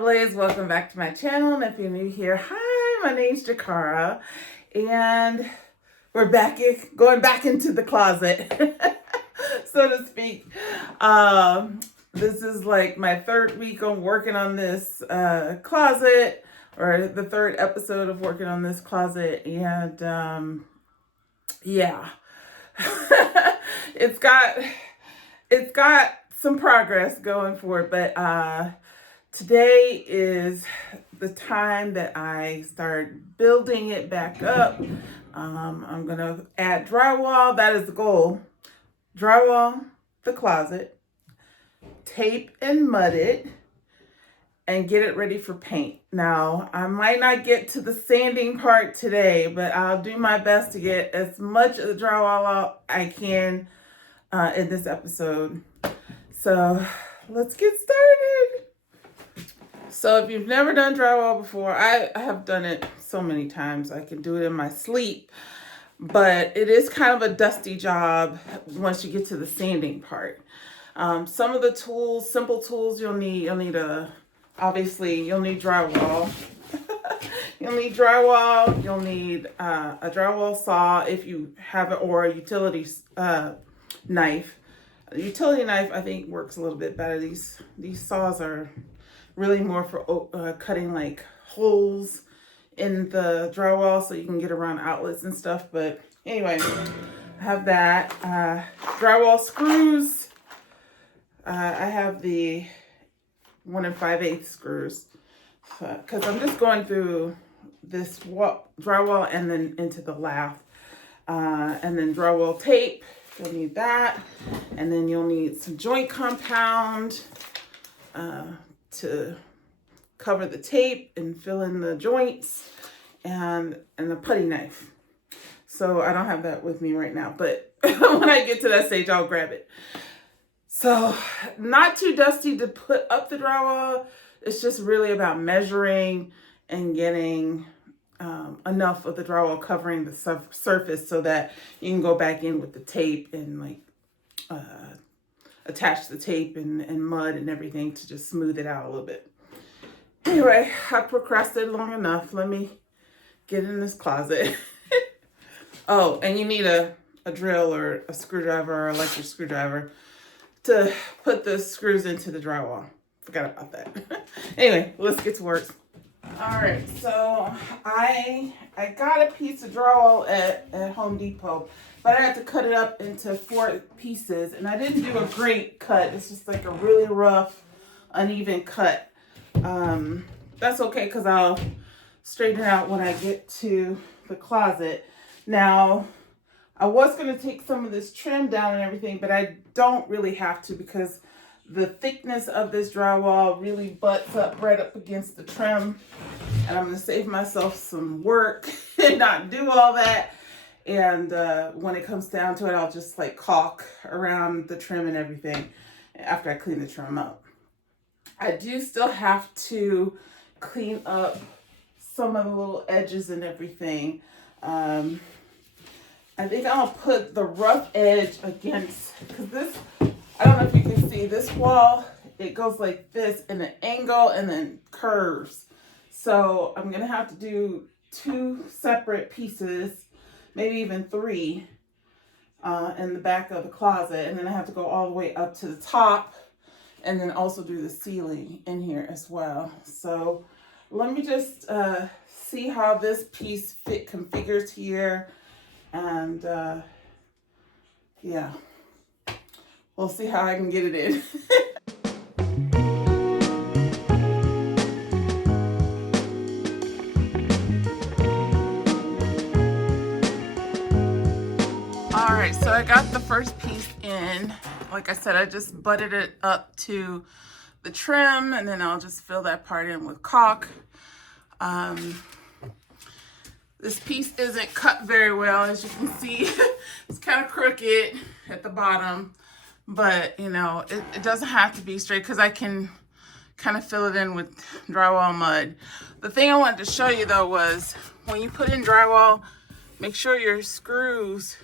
lovelies, welcome back to my channel. And if you're new here, hi, my name's Jakara, and we're going back into the closet, so to speak. This is like my third week on working on this closet, or the third episode of working on this closet, and yeah, it's got some progress going for it, but today is the time that I start building it back up. I'm gonna add drywall. That is the goal. Drywall the closet, tape and mud it, and get it ready for paint. Now, I might not get to the sanding part today, but I'll do my best to get as much of the drywall out I can in this episode. So let's get started. So if you've never done drywall before, I have done it so many times. I can do it in my sleep, but it is kind of a dusty job once you get to the sanding part. Some of the tools, simple tools you'll need obviously you'll need drywall. You'll need drywall, you'll need a drywall saw if you have it, or a utility knife. A utility knife, I think, works a little bit better. These saws are really more for cutting like holes in the drywall so you can get around outlets and stuff. But anyway, I have that. Drywall screws. I have the 1 5/8 screws because I'm just going through this drywall and then into the lath. And then drywall tape. You'll need that. And then you'll need some joint compound to cover the tape and fill in the joints, and a putty knife. So I don't have that with me right now, but when I get to that stage, I'll grab it. So not too dusty to put up the drywall. It's just really about measuring and getting enough of the drywall covering the surface so that you can go back in with the tape and like attach the tape and mud and everything to just smooth it out a little bit. Anyway, I procrastinated long enough. Let me get in this closet. Oh, and you need a drill or a screwdriver or electric screwdriver to put the screws into the drywall. Forgot about that. Anyway, let's get to work. All right, so I got a piece of drywall at Home Depot, but I had to cut it up into 4 pieces, and I didn't do a great cut. It's just like a really rough, uneven cut. That's okay because I'll straighten it out when I get to the closet. Now, I was going to take some of this trim down and everything, but I don't really have to because the thickness of this drywall really butts up right up against the trim, and I'm going to save myself some work and not do all that. And when it comes down to it, I'll just like caulk around the trim and everything after I clean the trim up. I do still have to clean up some of the little edges and everything. I think I'll put the rough edge against, because this, I don't know if you can see, this wall, it goes like this in an angle and then curves. So I'm going to have to do 2 separate pieces, maybe even 3, in the back of the closet. And then I have to go all the way up to the top and then also do the ceiling in here as well. So let me just see how this piece configures here. And yeah, we'll see how I can get it in. All right, so I got the first piece in. Like I said, I just butted it up to the trim, and then I'll just fill that part in with caulk. This piece isn't cut very well, as you can see. It's kind of crooked at the bottom, but you know, it doesn't have to be straight because I can kind of fill it in with drywall mud. The thing I wanted to show you though was when you put in drywall, make sure your screws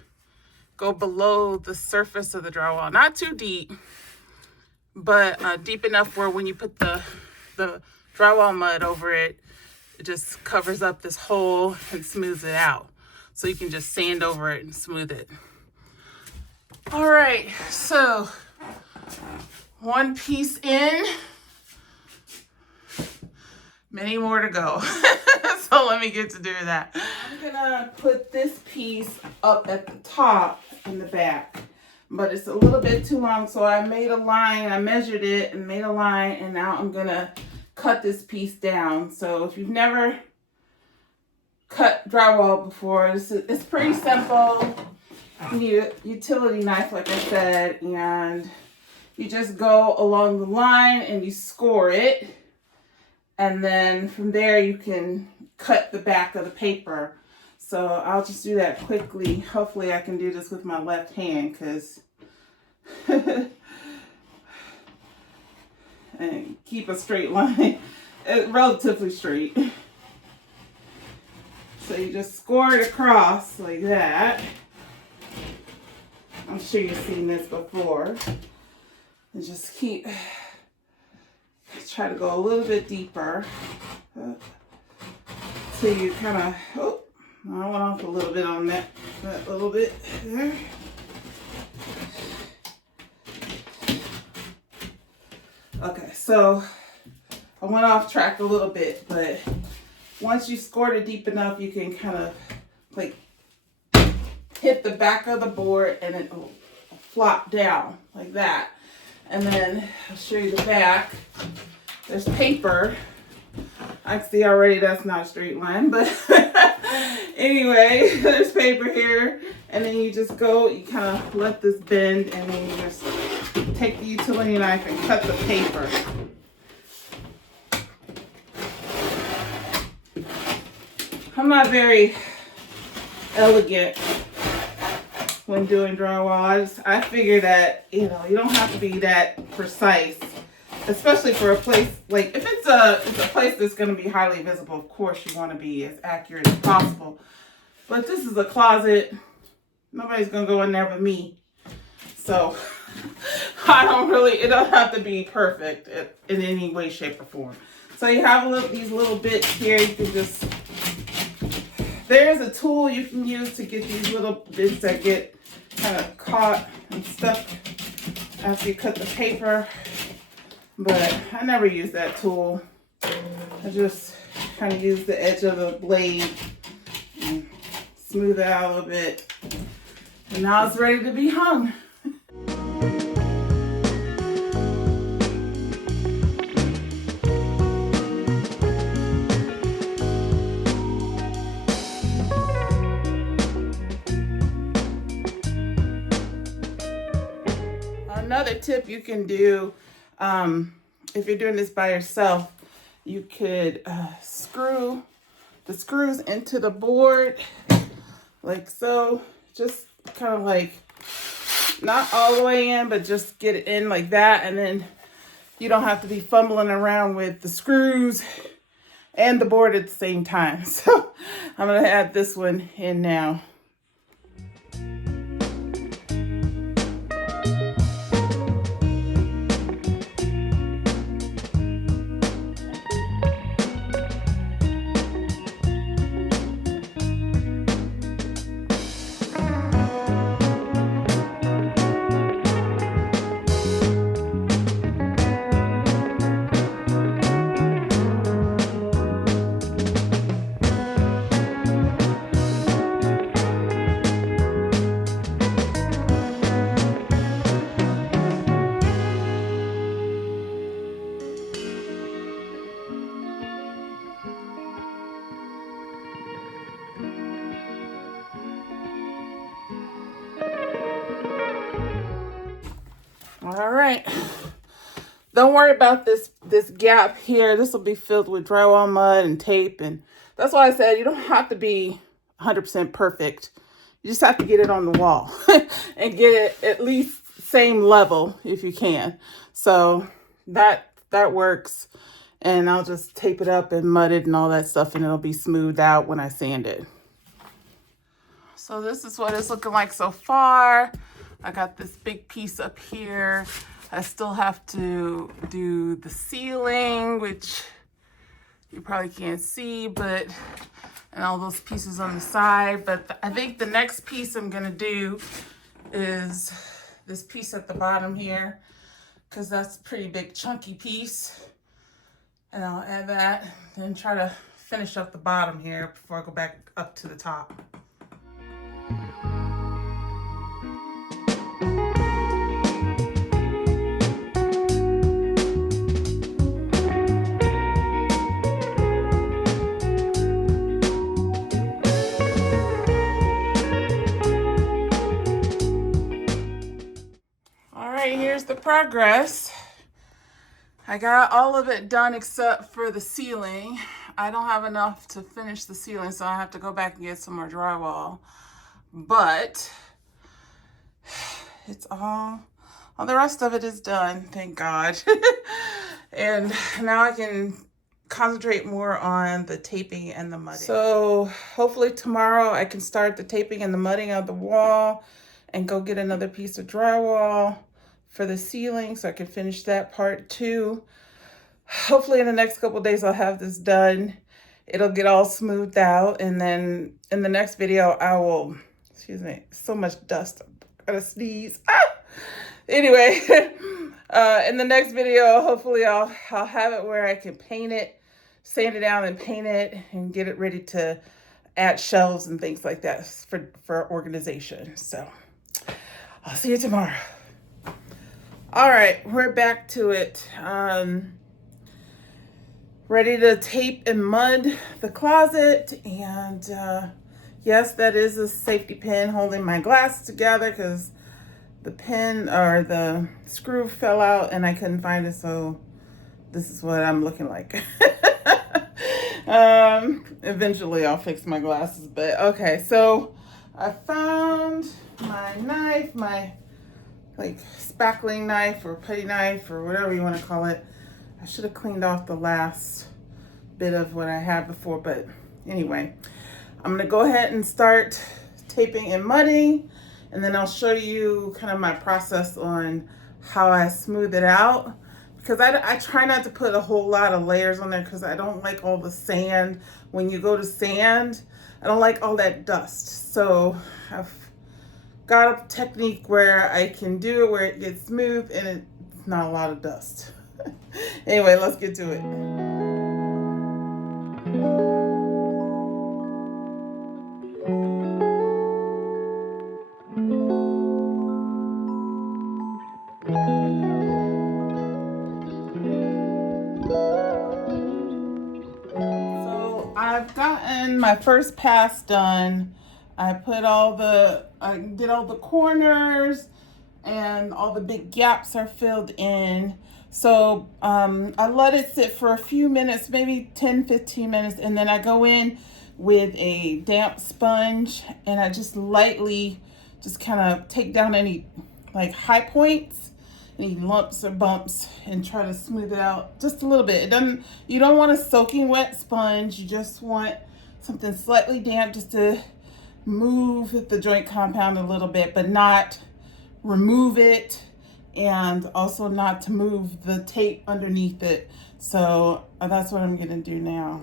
go below the surface of the drywall. Not too deep, but deep enough where when you put the drywall mud over it. It just covers up this hole and smooths it out. So you can just sand over it and smooth it. All right, so one piece in, many more to go. So let me get to do that. I'm gonna put this piece up at the top in the back, but it's a little bit too long, so I made a line, I measured it and made a line, and now I'm gonna cut this piece down. So if you've never cut drywall before, it's pretty simple. You need a utility knife, like I said, and you just go along the line and you score it, and then from there you can cut the back of the paper. So I'll just do that quickly. Hopefully I can do this with my left hand, because and keep a straight line, relatively straight. So you just score it across like that. I'm sure you've seen this before. And just try to go a little bit deeper. So you kind of, oh, I went off a little bit on that little bit there. Okay, so I went off track a little bit, but once you scored it deep enough, you can kind of like hit the back of the board and it will flop down like that. And then I'll show you the back. There's paper. I see already that's not a straight line, but anyway, there's paper here. And then you just go, you kind of let this bend, and then you just take the utility knife and cut the paper. I'm not very elegant when doing drywall. I figure that, you know, you don't have to be that precise, especially for a place like, if it's a place that's going to be highly visible, of course you want to be as accurate as possible. But this is a closet. Nobody's going to go in there but me. So it don't have to be perfect in any way, shape, or form. So you have these little bits here. You can just, there's a tool you can use to get these little bits that get kind of caught and stuck after you cut the paper. But I never use that tool. I just kind of use the edge of the blade and smooth it out a little bit. And now it's ready to be hung. Another tip you can do, if you're doing this by yourself, you could screw the screws into the board like so. Just kind of like, not all the way in, but just get it in like that, and then you don't have to be fumbling around with the screws and the board at the same time. So I'm gonna add this one in now. All right, don't worry about this gap here. This will be filled with drywall mud and tape, and that's why I said you don't have to be 100% perfect. You just have to get it on the wall and get it at least same level if you can. So that works, and I'll just tape it up and mud it and all that stuff, and it'll be smoothed out when I sand it. So this is what it's looking like so far. I got this big piece up here. I still have to do the ceiling, which You probably can't see, but, and all those pieces on the side. But I think the next piece I'm gonna do is this piece at the bottom here, because that's a pretty big chunky piece. And I'll add that and try to finish up the bottom here before I go back up to the top. All right, here's the progress. I got all of it done except for the ceiling. I don't have enough to finish the ceiling, so I have to go back and get some more drywall. But it's all the rest of it is done, thank God. And now I can concentrate more on the taping and the mudding. So hopefully tomorrow I can start the taping and the mudding of the wall and go get another piece of drywall for the ceiling so I can finish that part too. Hopefully in the next couple of days I'll have this done. It'll get all smoothed out, and then in the next video I will, excuse me, so much dust, I'm gonna sneeze. Anyway, in the next video hopefully I'll have it where I can paint it, sand it down and paint it, and get it ready to add shelves and things like that for organization. So I'll see you tomorrow. All right, we're back to it. Ready to tape and mud the closet. And yes, that is a safety pin holding my glass together because the pin or the screw fell out and I couldn't find it. So this is what I'm looking like. Eventually I'll fix my glasses, but okay. So I found my knife, my like spackling knife or putty knife or whatever you want to call it. I should have cleaned off the last bit of what I had before, but anyway, I'm gonna go ahead and start taping and mudding, and then I'll show you kind of my process on how I smooth it out, because I try not to put a whole lot of layers on there because I don't like all the sand. When you go to sand, I don't like all that dust. So I've got a technique where I can do it where it gets smooth and it's not a lot of dust. Anyway, let's get to it. So I've gotten my first pass done. I did all the corners, and all the big gaps are filled in. So I let it sit for a few minutes, maybe 10-15 minutes, and then I go in with a damp sponge and I just lightly just kind of take down any like high points, any lumps or bumps, and try to smooth it out just a little bit. You don't want a soaking wet sponge. You just want something slightly damp just to move the joint compound a little bit, but not remove it, and also not to move the tape underneath it. So that's what I'm gonna do now.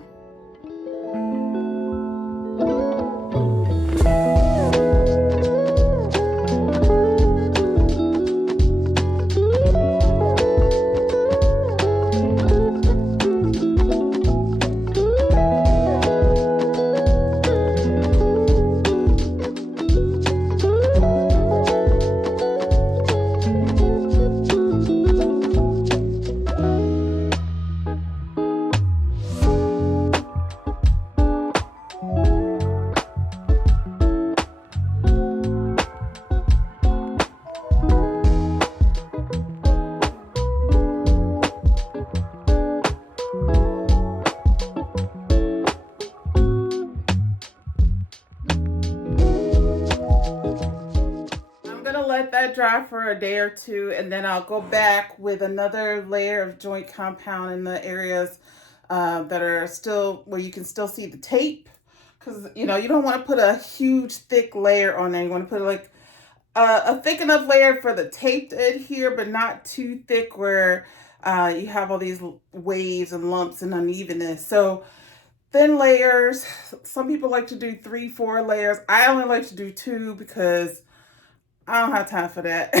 Let that dry for a day or two, and then I'll go back with another layer of joint compound in the areas that are still where you can still see the tape, because you don't want to put a huge thick layer on there. You want to put like a thick enough layer for the tape to adhere, but not too thick where you have all these waves and lumps and unevenness. So thin layers, some people like to do 3, 4 layers. I only like to do 2 because I don't have time for that.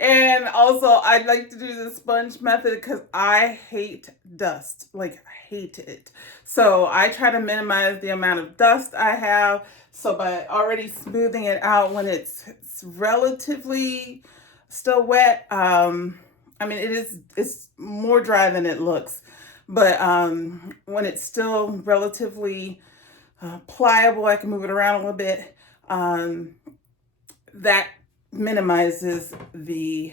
And also I like to do the sponge method because I hate dust. Like, I hate it. So I try to minimize the amount of dust I have. So by already smoothing it out when it's relatively still wet, I mean, it's more dry than it looks. But when it's still relatively pliable, I can move it around a little bit. That minimizes the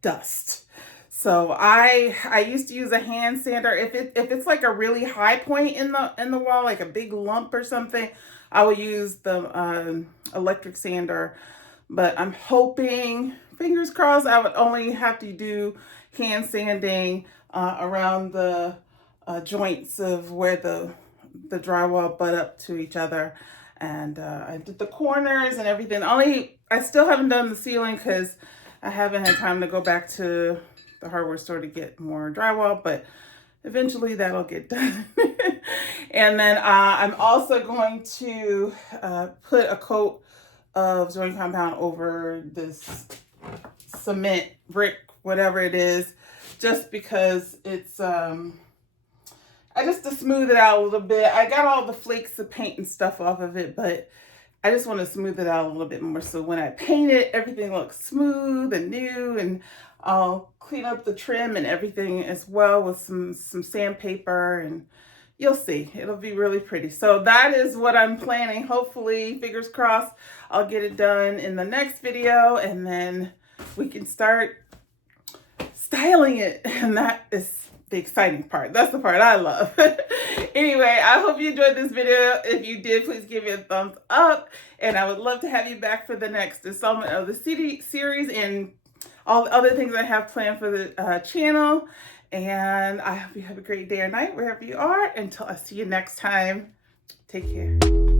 dust. So I used to use a hand sander. If it's like a really high point in the wall, like a big lump or something, I will use the electric sander. But I'm hoping, fingers crossed, I would only have to do hand sanding around the joints of where the drywall butt up to each other. And I did the corners and everything. I still haven't done the ceiling because I haven't had time to go back to the hardware store to get more drywall, but eventually that'll get done. And then I'm also going to put a coat of joint compound over this cement, brick, whatever it is, just because it's just to smooth it out a little bit. I got all the flakes of paint and stuff off of it, but I just want to smooth it out a little bit more. So when I paint it, everything looks smooth and new, and I'll clean up the trim and everything as well with some sandpaper, and you'll see, it'll be really pretty. So that is what I'm planning. Hopefully, fingers crossed, I'll get it done in the next video, and then we can start styling it. And that is the exciting part. That's the part I love. Anyway, I hope you enjoyed this video. If you did, please give me a thumbs up. And I would love to have you back for the next installment of the series and all the other things I have planned for the channel. And I hope you have a great day or night wherever you are. Until I see you next time, take care.